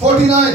49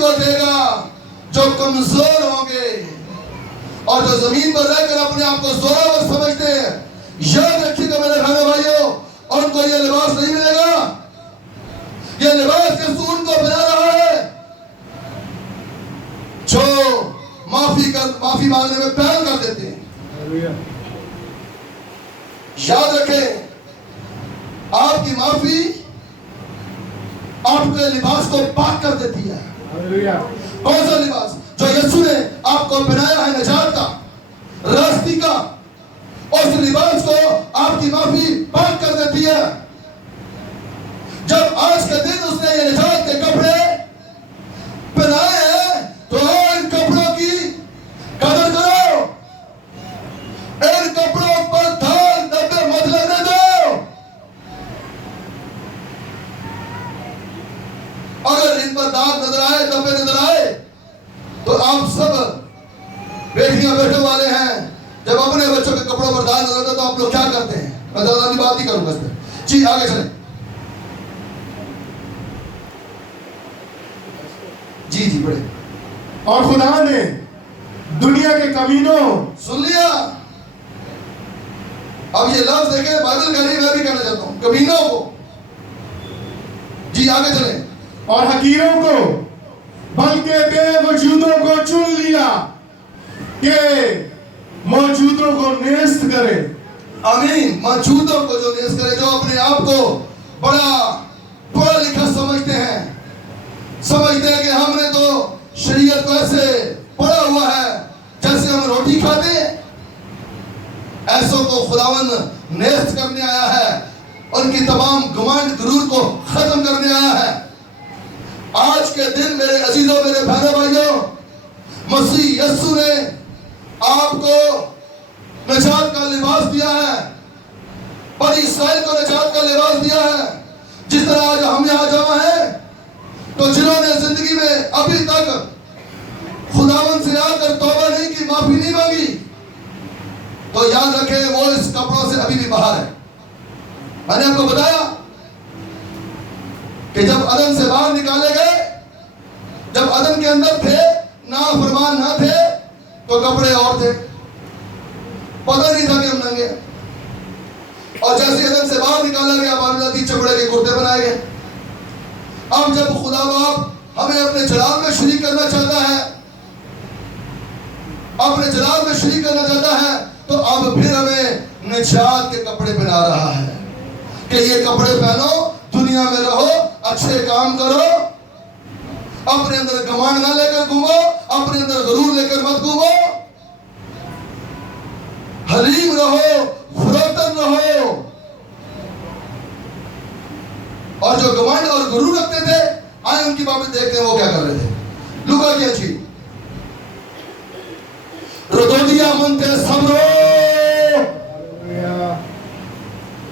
کو دے گا جو کمزور ہوں گے اور جو زمین پر رہ کر اپنے آپ کو زوراور سمجھتے ہیں. یاد رکھیے گا میرے بہنوں بھائیوں، ان کو یہ لباس نہیں ملے گا. یہ لباس یسوع کو بنا رہا ہے جو معافی مانگنے میں پہل کر دیتے ہیں. یاد رکھیں، آپ کی معافی آپ کے لباس کو پاک کر دیتی ہے. کون سا لباس؟ جو یسوع نے آپ کو پہنایا ہے نجات کا، راستی کا. اس لباس کو آپ کی معافی پاک کر دیتی ہے. جب آج کے دن اس نے یہ نجات کے کپڑے پہنائے ہیں تو ان کپڑوں کی قدر کرو. ان کپڑوں پر دھاگ دھبے مت لگنے دو. اگر ان پر داغ نظر آئے، دھبے نظر آئے، تو آپ سب بیٹیاں بیٹھے والے ہیں، جب اپنے بچوں کے کپڑوں پر داغ نظر آتا تو آپ لوگ کیا کرتے ہیں؟ میں زیادہ بات نہیں کروں گا اس پہ. جی آگے چلیں. جی بڑھے. اور خدا نے دنیا کے کمینوں، سن لیا؟ اب یہ لفظ دیکھیں، بائبل کہہ رہی ہے، میں بھی کہنا چاہتا ہوں، کمینوں کو. جی آگے چلیں. اور حقیروں کو، بلکہ بے وجودوں کو چن لیا کہ موجودوں کو نیست کرے. آمین. موجودوں کو جو نیست کرے، جو اپنے آپ کو بڑا پڑھا لکھا سمجھتے ہیں کہ ہم نے تو شریعت کو ایسے پڑھا ہوا ہے جیسے ہم روٹی کھاتے ہیں. ایسوں کو خداوند نیست کرنے آیا ہے، ان کی تمام گمانڈ غرور کو ختم کرنے آیا ہے. آج کے دن میرے عزیزوں، میرے بہنوں بھائیوں، مسیح یسوع نے آپ کو نجات کا لباس دیا ہے. بنی اسرائیل کو نجات کا لباس دیا ہے. جس طرح آج ہم یہاں جمع ہیں تو جنہوں نے زندگی میں ابھی تک خداوند سے آ کر توبہ نہیں کی، معافی نہیں مانگی، تو یاد رکھیں وہ اس کپڑوں سے ابھی بھی باہر ہے. میں نے آپ کو بتایا کہ جب عدن سے باہر نکالے گئے، جب عدن کے اندر تھے، نافرمان نہ تھے، تو کپڑے اور تھے، پتہ نہیں تھا کہ ہم ننگے. اور جیسے عدن سے باہر نکالا گیا، معاملاتی چمڑے کے کرتے بنائے گئے. اب جب خدا باپ ہمیں اپنے جلال میں شریک کرنا چاہتا ہے، اپنے جلال میں شریک کرنا چاہتا ہے، تو اب پھر ہمیں نجات کے کپڑے پہنا رہا ہے کہ یہ کپڑے پہنو، دنیا میں رہو، اچھے کام کرو، اپنے اندر گمان نہ لے کر گھومو، اپنے اندر غرور لے کر مت گھومو، حلیم رہو، فروتن رہو. اور جو گمانڈ اور غرور رکھتے تھے، آئے ان کی بابت دیکھتے ہیں وہ کیا کر رہے تھے. لوکا کی انجیل ردودیا منتے صبرو،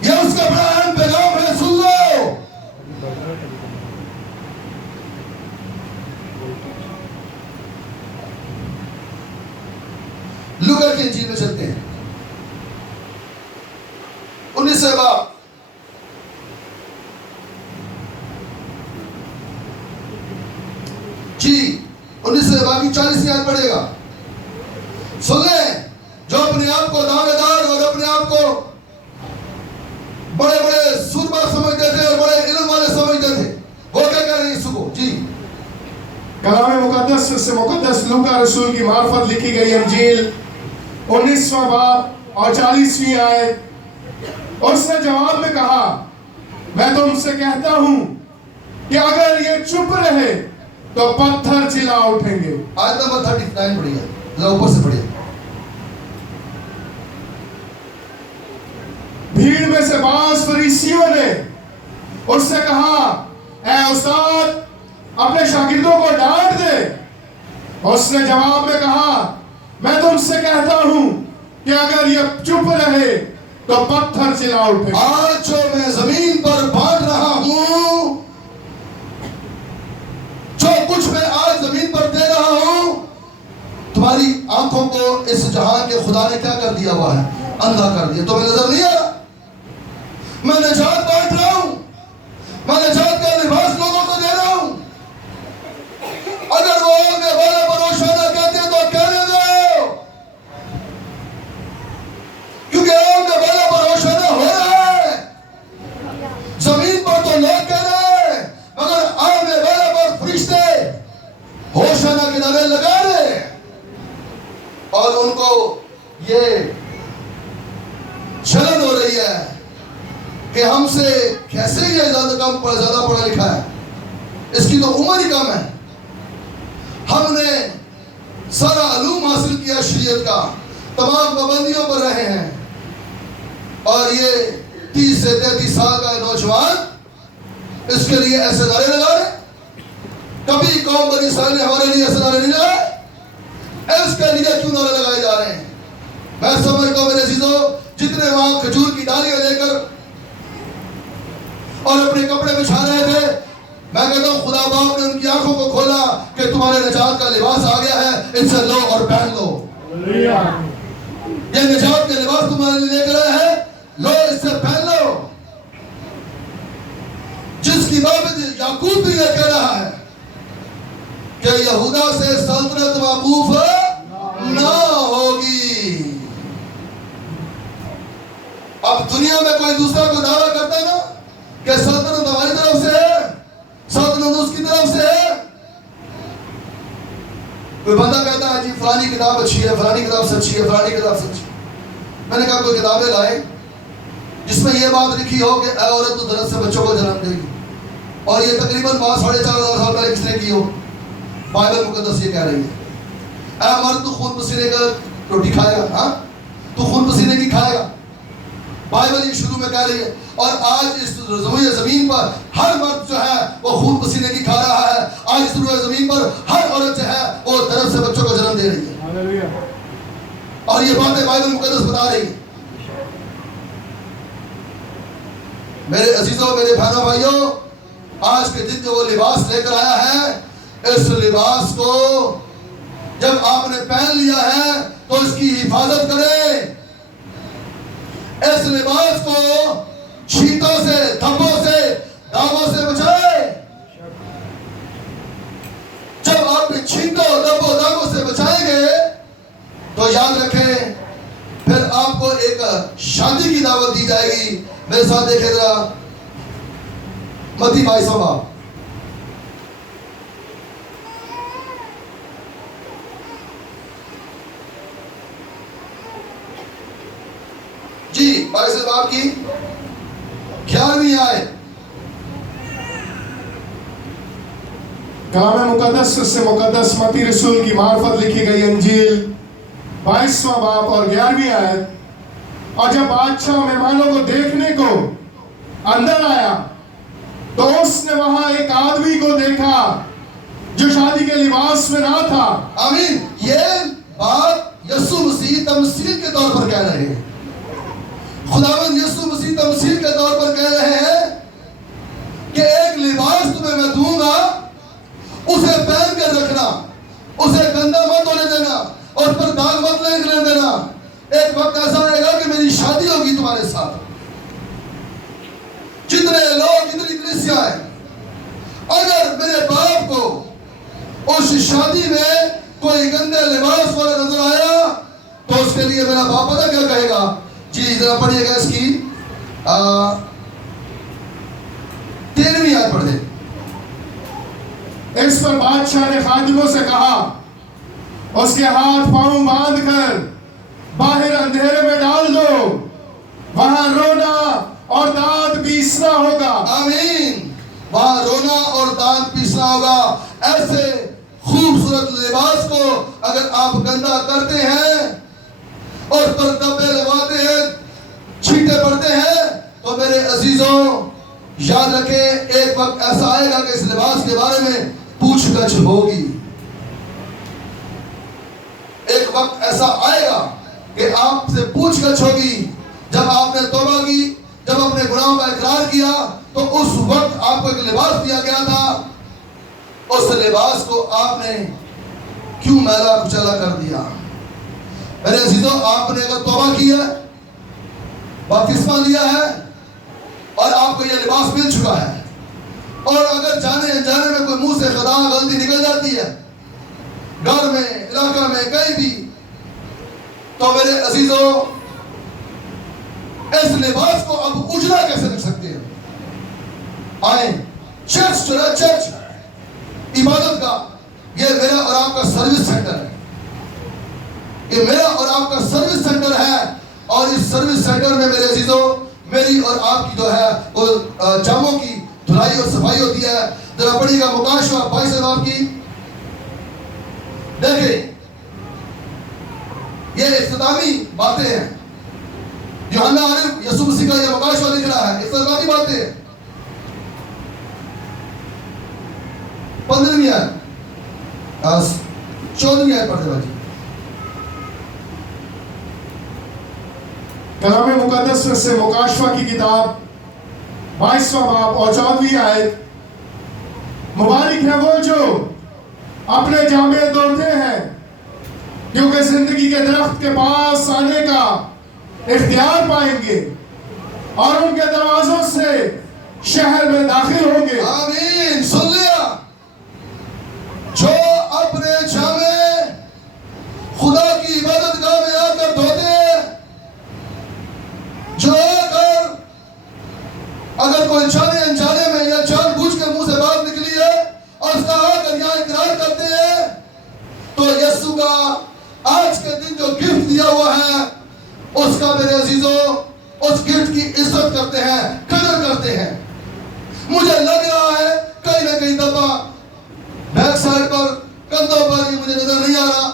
یہ اس کا بڑا اہم پیغام ہے، سن لو. لوکا کی انجیل میں چلتے ہیں، 19 باب. جی 19 باب کی 40 آیت پڑھے گا. سن لیں، جو اپنے آپ کو دعوے دار اور اپنے آپ کو بڑے بڑے سرما سمجھتے تھے اور بڑے علم والے سمجھتے تھے، وہ کیا کہہ رہے ہیں اس کو؟ جی کلام مقدس سے مقدس لوکا رسول کی معرفت لکھی گئی انجیل 19واں باب اور 40ویں آیت. اس نے جواب میں کہا، میں تم سے کہتا ہوں کہ اگر یہ چپ رہے تو پتھر چلا اٹھیں گے. آیت نمبر 39 پڑھیے، ذرا اوپر سے پڑھیے. بھیڑ میں سے بعض فریسیوں نے اس سے کہا، اے استاد، اپنے شاگردوں کو ڈانٹ دے. اس نے جواب میں کہا، میں تم سے کہتا ہوں کہ اگر یہ چپ رہے تو پتھر چلا اٹھے. آج جو میں زمین پر بانٹ رہا ہوں، جو کچھ میں آج زمین پر دے رہا ہوں، تمہاری آنکھوں کو اس جہان کے خدا نے کیا کر دیا ہوا ہے؟ اندھا کر دیا. تمہیں نظر نہیں آ رہا؟ میں نجات بانٹ رہا ہوں، میں نجات کا لباس لوگوں کو دے رہا ہوں. اگر روزانہ کتابیں لگا رہے ہیں اور ان کو یہ جلن ہو رہی ہے کہ ہم سے کیسے یہ زیادہ پڑھا لکھا ہے، اس کی تو عمر ہی کم ہے، ہم نے سارا علوم حاصل کیا شریعت کا، تمام پابندیوں پر رہے ہیں، اور یہ 30 سے 33 سال کا نوجوان اس کے لیے ایسے نعرے لگا رہے۔ کبھی قوم بنی اسرائیل نے ہمارے لیے ایسے نعرے نہیں لگائے، اس کے لیے کیوں نعرے لگائے جا رہے ہیں؟ میں سمجھتا ہوں میرے عزیزوں، جتنے وہاں کھجور کی ڈالیاں لے کر اور اپنے کپڑے بچھا رہے تھے، میں کہتا ہوں خدا باپ نے ان کی آنکھوں کو کھولا کہ تمہارے نجات کا لباس آ گیا ہے، اسے لو اور پہن لو۔ یہ نجات کا لباس تمہارے لیے لے کر آیا ہے، لو اس سے پہن لو۔ جس کی بابت یعقوب بھی یہ کہہ رہا ہے کہ یہودا سے سلطنت موقوف نہ ہوگی۔ اب دنیا میں کوئی دوسرا کو دعویٰ کرتا ہے نا کہ سلطنت ہماری طرف سے ہے، سلطنت اس کی طرف سے ہے۔ کوئی بندہ کہتا ہے جی فلانی کتاب اچھی ہے، فلانی کتاب سچی ہے، فلانی کتاب سچی ہے۔ میں نے کہا کوئی کتابیں لائے جس میں یہ بات لکھی ہو کہ اے عورت تو درخت سے بچوں کو جنم دے گی، اور یہ تقریباً 4,500 سال پہلے کس نے کی ہو؟ بائبل مقدس یہ کہہ رہی ہے۔ اے مرد تو خون پسینے کا روٹی کھائے گا، ہاں تو خون پسینے کی کھائے گا، بائبل یہ شروع میں کہہ رہی ہے۔ اور آج اس روئے زمین پر ہر مرد جو ہے وہ خون پسینے کی کھا رہا ہے، آج اس روئے زمین پر ہر عورت جو ہے وہ درخت سے بچوں کو جنم دے رہی ہے، اور یہ باتیں بائبل مقدس بتا رہی ہے۔ میرے عزیزوں، میرے بہنوں بھائیوں، آج کے دن جو وہ لباس لے کر آیا ہے، اس لباس کو جب آپ نے پہن لیا ہے تو اس کی حفاظت کریں، اس لباس کو چھینٹوں سے، دھبوں سے، داغوں سے بچائیں۔ جب آپ چھینٹوں، دھبوں، داغوں سے بچائیں گے تو یاد رکھیں پھر آپ کو ایک شادی کی دعوت دی جائے گی۔ میرے ساتھ دیکھیں ذرا متی 22واں باب۔ جی 22 باب کی 11ویں آیت۔ کلام مقدس سے مقدس متی رسول کی معرفت لکھی گئی انجیل 22واں باب اور 11ویں آیت۔ اور جب بادشاہ مہمانوں کو دیکھنے کو اندر آیا تو اس نے وہاں ایک آدمی کو دیکھا جو شادی کے لباس میں نہ تھا۔ آمین۔ یہ بات یسوع مسیح تمثیل کے طور پر کہہ رہے ہیں، خداوند یسوع مسیح تمثیل کے طور پر کہہ رہے ہیں کہ ایک لباس تمہیں میں دوں گا، اسے پہن کر رکھنا، اسے گندا مت ہونے دینا اور اس پر داغ مت نکلنے دینا۔ ایک وقت ایسا آئے گا کہ میری شادی ہوگی تمہارے ساتھ۔ جتنے لوگ، جتنی کلیسیا ہیں، اگر میرے باپ کو اس شادی میں کوئی گندے لباس والا نظر آیا تو اس کے لیے میرا باپ پتہ کیا کہے گا؟ جی ذرا پڑھیے گا اس کی 13ویں آیت پڑھ دیں۔ اس پر بادشاہ نے خادموں سے کہا اس کے ہاتھ پاؤں باندھ کر باہر اندھیرے میں ڈال دو، وہاں رونا اور دانت پیسنا ہوگا۔ آمین۔ وہاں رونا اور دانت پیسنا ہوگا۔ ایسے خوبصورت لباس کو اگر آپ گندا کرتے ہیں اور پر دبے لگواتے ہیں، چھینٹے پڑتے ہیں، تو میرے عزیزوں یاد رکھیں ایک وقت ایسا آئے گا کہ اس لباس کے بارے میں پوچھ گچھ ہوگی۔ ایک وقت ایسا آئے گا کہ آپ سے پوچھ گچھ ہوگی۔ جب آپ نے توبہ کی، جب اپنے گناہوں کا اقرار کیا، تو اس وقت آپ کو ایک لباس دیا گیا تھا، اس لباس کو آپ نے کیوں میلا کچیلا کر دیا؟ میرے عزیزوں، آپ نے اگر توبہ کی ہے، بپتسمہ لیا ہے اور آپ کو یہ لباس مل چکا ہے، اور اگر جانے انجانے میں کوئی منہ سے خطا غلطی نکل جاتی ہے، گھر میں، علاقہ میں، کہیں بھی، تو میرے عزیزوں اس لباس کو اب اجڑا کیسے رکھ سکتے ہیں؟ آئیں چرچ، عبادت کا، یہ میرا اور کا سروس سینٹر ہے، یہ میرا اور آپ کا سروس سینٹر ہے، اور اس سروس سینٹر میں میرے عزیزوں میری اور آپ کی جو ہے وہ جاموں کی دھلائی اور صفائی ہوتی ہے۔ ذرا پڑھیے گا مکاشفہ 22 باب کی، دیکھیں یہ اختتامی باتیں ہیں۔ یوحنا عارف یسوع مسیح کا یہ مکاشفہ لکھ رہا ہے، اختتامی باتیں 15ویں آیت 14ویں آیت پڑھتے بھائی۔ کلام مقدس میں سے مکاشفہ کی کتاب 22واں باب اور 14ویں آیت، مبارک ہے وہ جو اپنے جامے توڑتے ہیں کیونکہ زندگی کے درخت کے پاس آنے کا اختیار پائیں گے اور ان کے دروازوں سے شہر میں داخل ہوں گے۔ آمین، سن لیا؟ جو اپنے جامے خدا کی عبادت گاہ میں آ کر دھوتے ہیں، جو اگر کوئی جانے انجانے میں یا جان بوجھ کے منہ سے بات نکلی ہے اور اس کا آ کر یہاں اقرار کرتے ہیں، تو یسوع کا آج کے دن جو گفٹ دیا ہوا ہے اس کا میرے عزیزوں اس گفٹ کی عزت کرتے ہیں، قدر کرتے ہیں۔ مجھے لگ رہا ہے کہیں نہ کہیں دفعہ بیک سائڈ پر کندھوں پر یہ مجھے نظر نہیں آ رہا،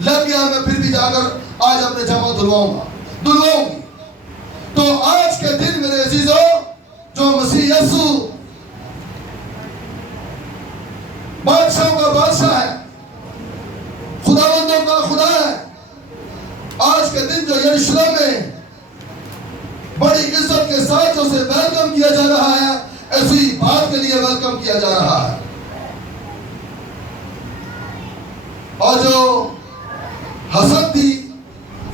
لگ گیا، میں پھر بھی جا کر آج اپنے جامہ دھلواؤں گی۔ تو آج کے دن میرے عزیزوں جو مسیح یسوع بادشاہوں کا بادشاہ ہے، خداوندوں کا خدا ہے، آج کے دن جو یروشلم میں بڑی عزت کے ساتھ جو اسے ویلکم کیا جا رہا ہے، ایسی بات کے لیے ویلکم کیا جا رہا ہے۔ اور جو حسد تھی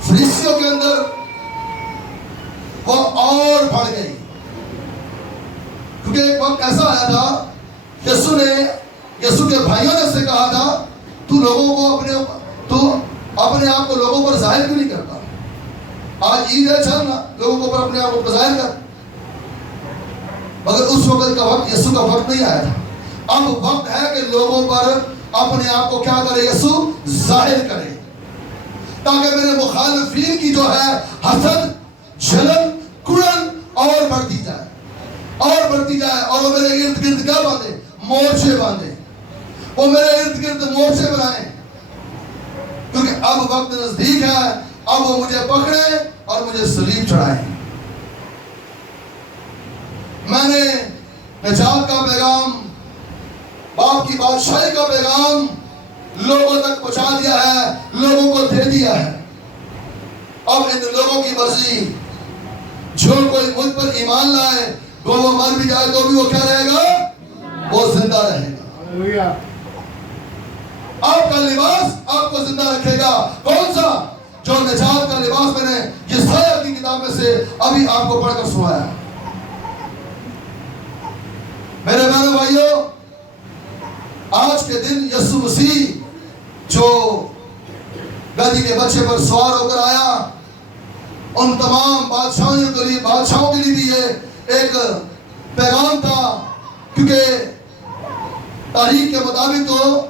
فریسیوں کے اندر وہ اور بڑھ گئی، کیونکہ ایک وقت ایسا آیا تھا یسوع کے بھائیوں نے اسے کہا تھا تو اپنے آپ کو لوگوں پر ظاہر کیوں نہیں کرتا؟ آج عید ہے، چل نا لوگوں کو اپنے آپ کو ظاہر کر۔ مگر اس وقت کا وقت یسوع کا وقت نہیں آیا تھا، اب وقت ہے کہ لوگوں پر اپنے آپ کو کیا کرے؟ یسوع ظاہر کرے، تاکہ میرے مخالفین کی جو ہے حسد، جلن، کڑن اور بڑھتی جائے اور وہ میرے ارد گرد کیا باندھے؟ مورچے باندھے، وہ میرے ارد گرد مورچے بنائیں، کیونکہ اب وقت نزدیک ہے، اب وہ مجھے پکڑے اور مجھے صلیب چڑھائیں۔ میں نے نجات کا پیغام، باپ کی بادشاہی کا پیغام لوگوں تک پہنچا دیا ہے، لوگوں کو دے دیا ہے۔ اب ان لوگوں کی مرضی، جو کوئی مجھ پر ایمان لائے وہ مر بھی جائے تو بھی وہ کیا رہے گا؟ وہ زندہ رہے گا۔ آپ کا لباس آپ کو زندہ رکھے گا، کون سا؟ جو نجات کا لباس میں نے یسایہ کی کتاب میں سے ابھی آپ کو پڑھ کر سنایا۔ میرے بہنوں بھائیوں، آج کے دن یسوع مسیح جو گدی کے بچے پر سوار ہو کر آیا، ان تمام بادشاہوں کے لیے بھی یہ ایک پیغام تھا، کیونکہ تاریخ کے مطابق تو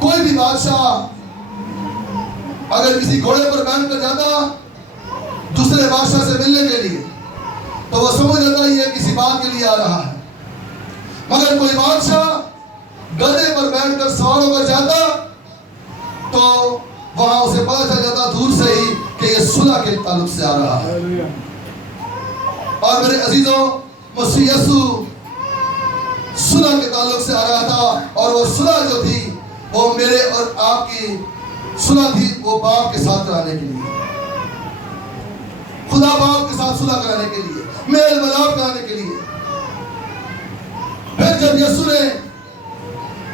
کوئی بھی بادشاہ اگر کسی گھوڑے پر بیٹھ کر جاتا دوسرے بادشاہ سے ملنے کے لیے تو وہ سمجھ لیتا یہ کسی بات کے لیے آ رہا ہے، مگر کوئی بادشاہ گدھے پر بیٹھ کر سوار ہو کر جاتا تو وہاں اسے پتہ چل جاتا دور سے ہی کہ یہ صلح کے تعلق سے آ رہا ہے۔ اور میرے عزیزوں، مسیح یسوع صلح کے تعلق سے آ رہا تھا، اور وہ صلح جو تھی وہ میرے اور آپ کی صلح تھی، وہ باپ کے ساتھ کرانے کے لیے، خدا باپ کے ساتھ صلح کرانے کے لیے، میل ملاپ کرانے کے لیے۔ پھر جب یسوع نے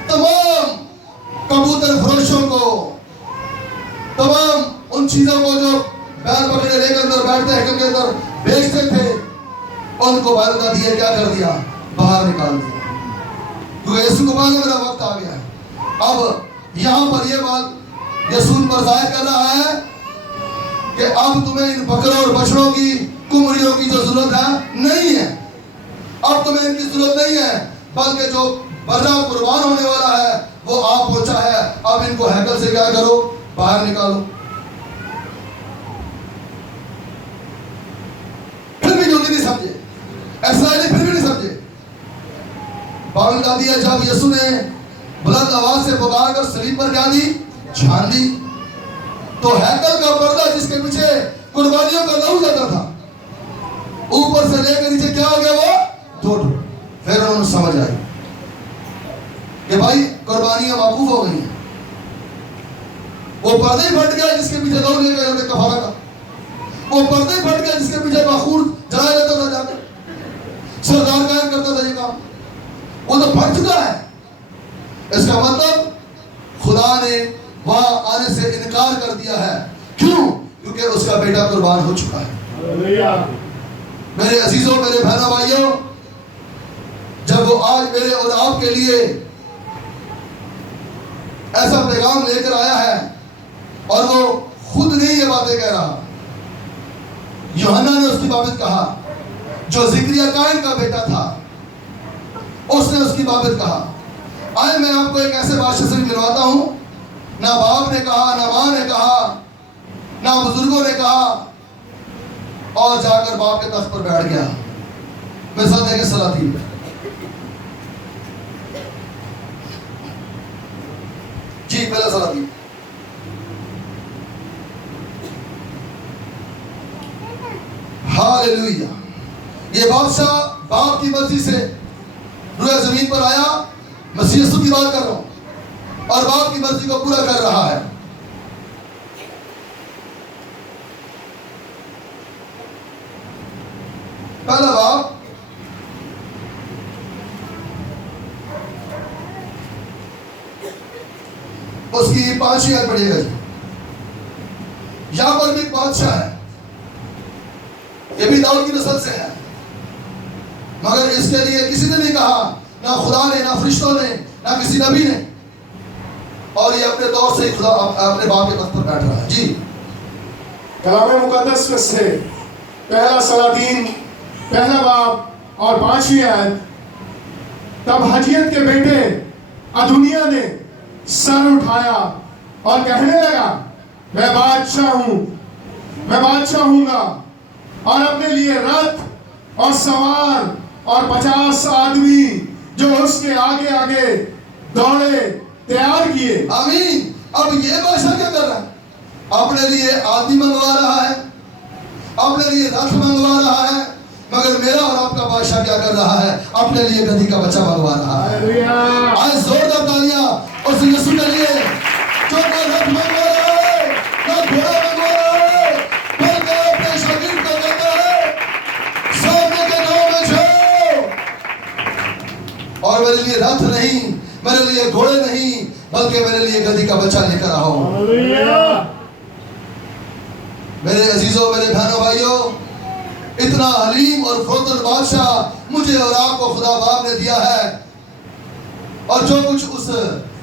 تمام کبوتر فروشوں کو، تمام ان چیزوں کو جو بیل بکرے لے کر اندر بیٹھتے ہیں کے اندر بیچتے تھے، ان کو باہر دیا، کیا کر دیا؟ باہر نکال دیا، کیونکہ یسوع کو ماننے میرا وقت آ گیا ہے۔ اب یہاں پر یہ بات یسوع پر ظاہر کر رہا ہے کہ اب تمہیں ان بکروں اور بچڑوں کی، کمریوں کی جو ضرورت ہے نہیں ہے، اب تمہیں ان کی ضرورت نہیں ہے، بلکہ جو بردہ قربان ہونے والا ہے وہ آ پہنچا ہے. اب ان کو ہیکل سے کیا کرو؟ باہر نکالو. پھر بھی یہودی نہیں سمجھے, اسرائیلی پھر بھی نہیں سمجھے. پاول کا دیا جب یسوع نے بلند آواز سے پکار کر صلیب پر کیا دی؟ چھان دی, تو ہیکل کا پردہ جس کے پیچھے قربانیوں کا لہو جاتا تھا, اوپر سے لے کر نیچے کیا ہو گیا؟ وہ ٹوٹ. پھر انہوں نے سمجھ آئی کہ بھائی قربانیاں موقوف ہو گئی ہیں. وہ پردہ ہی پھٹ گیا جس کے پیچھے لہو لے کر کفارہ کا. وہ پردہ ہی پھٹ گیا جس کے پیچھے بخور جلایا جاتا تھا, جا کے سردار قائم کرتا تھا یہ کام. وہ تو پھٹ چکا ہے. اس کا مطلب خدا نے وہاں آنے سے انکار کر دیا ہے. کیوں؟ کیونکہ اس کا بیٹا قربان ہو چکا ہے. میرے عزیزوں, میرے بہنوں بھائیوں, جب وہ آج میرے اور آپ کے لیے ایسا پیغام لے کر آیا ہے اور وہ خود نہیں یہ باتیں کہہ رہا, یوحنا نے اس کی بابت کہا, جو زکریا کائن کا بیٹا تھا اس نے اس کی بابت کہا. آئے میں آپ کو ایک ایسے بادشاہ سے ملواتا ہوں, نہ باپ نے کہا, نہ ماں نے کہا, نہ بزرگوں نے کہا, اور جا کر باپ کے تخت پر بیٹھ گیا. میرے ساتھ دیکھیں سلاطین میں, جی پہلا سلاطین. ہاللیلویہ. یہ بادشاہ باپ کی مرضی سے روئے زمین پر آیا. مسیح یسوع کی بات کر رہا ہوں, اور باپ کی مرضی کو پورا کر رہا ہے. پہلا باپ اس کی 5 آیت پڑھیے گا. جی یہاں پر بھی ایک بادشاہ ہے, یہ بھی داؤد کی نسل سے ہے, مگر اس کے لیے کسی نے نہیں کہا, نہ خدا نے, نہ فرشتوں نے, نہ کسی نبی نے, اور یہ اپنے طور سے خدا اپنے باپ کے تخت پر بیٹھ رہا ہے. جی کلام مقدس میں سے پہلا سلاطین پہلا باب اور 5ویں آیت. تب حجیت کے بیٹے ادونیہ نے سر اٹھایا اور کہنے لگا, میں بادشاہ ہوں, میں بادشاہ ہوں گا, اور اپنے لیے رتھ اور سوار اور 50 آدمی جو اس کے آگے آگے دوڑے تیار کیے. آمین. اب یہ بادشاہ کیا کر رہا ہے؟ اپنے لیے آدمی منگوا رہا ہے, اپنے لیے رتھ منگوا رہا ہے, مگر میرا اور آپ کا بادشاہ کیا کر رہا ہے؟ اپنے لیے گدھی کا بچہ منگوا رہا ہے. آج زوردار تالیاں اس یسوع کے لیے جو نہ رتھ منگوا رہا ہے, نہ گھوڑا منگوا رہا ہے, بلکہ اپنے شاگرد کو کہتا ہے سامنے کے گاؤں میں جاؤ, اور میرے لیے رتھ نہیں, میرے لیے گھوڑے نہیں, بلکہ میرے لیے گدھی کا بچہ لے کر آؤ. میرے عزیزوں, میرے بہنوں بھائیوں, اتنا حلیم اور فروتن بادشاہ مجھے اور آپ کو خدا باپ نے دیا ہے, اور جو کچھ اس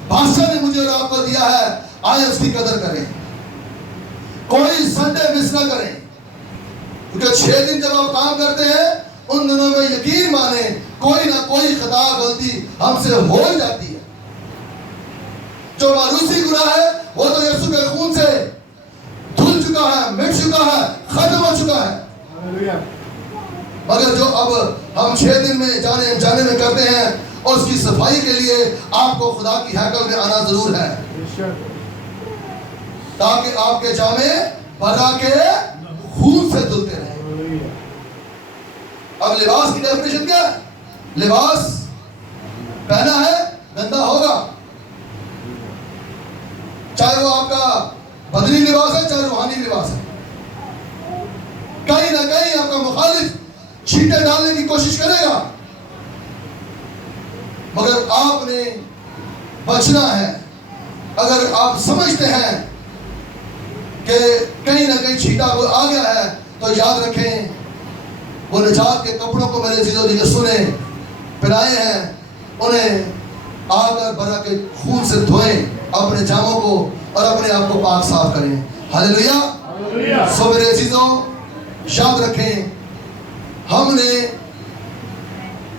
بادشاہ نے مجھے اور آپ کو دیا ہے, آئے اس کی قدر کریں. کوئی سنڈے مس نہ کریں, کیونکہ 6 دن جب آپ کام کرتے ہیں ان دنوں میں یقین مانیں کوئی نہ کوئی خطا غلطی ہم سے ہو ہی جاتی ہے. جو ماروسی گناہ ہے وہ تو یسوع کے خون سے دھل چکا ہے, مٹ چکا ہے, ختم ہو چکا ہے. مگر جو اب ہم 6 دن میں جانے میں کرتے ہیں, اور اس کی صفائی کے لیے آپ کو خدا کی ہیکل میں آنا ضرور ہے, تاکہ آپ کے جامے برا کے خون سے دھلتے رہیں. اب لباس کی ڈیفینیشن کیا ہے؟ لباس پہنا ہے گندا ہوگا, چاہے وہ آپ کا بدنی لباس ہے چاہے روحانی لباس ہے. کہیں نہ کہیں آپ کا مخالف چھینٹے ڈالنے کی کوشش کرے گا, مگر آپ نے بچنا ہے. اگر آپ سمجھتے ہیں کہ کہیں نہ کہیں چھینٹا آ گیا ہے, تو یاد رکھیں وہ نجات کے کپڑوں کو میرے عزیزوں یسوع نے پہنائے ہیں, انہیں آ کر برا کے خون سے دھوئیں اپنے جاموں کو اور اپنے آپ کو پاک صاف کریں. ہاللیلویہ. سو میرے عزیزوں یاد رکھیں, ہم نے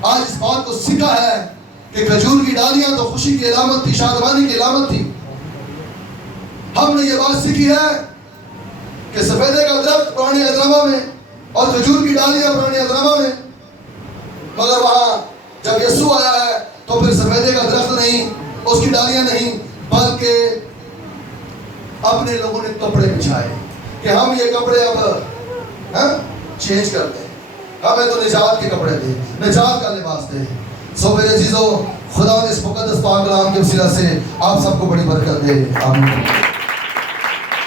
آج اس بات کو سیکھا ہے کہ کھجور کی ڈالیاں تو خوشی کی علامت تھی، شادمانی کی علامت تھی۔ ہم نے یہ بات سیکھی ہے کہ سفیدے کا درخت پرانے عہد میں اور کھجور کی ڈالیاں پرانے عہد میں، مگر وہاں جب یسوع آیا ہے تو پھر سفیدے کا درخت نہیں، اس کی ڈالیاں نہیں، بلکہ اپنے لوگوں نے کپڑے بچھائے کہ ہم یہ کپڑے اب چینج کر دیں، ہمیں تو نجات کے کپڑے دے، نجات کا لباس دے۔ سو میرے عزیزو، خدا نے اس مقدس پاک کلام کے وسیلہ سے آپ سب کو بڑی برکت دے، آمین۔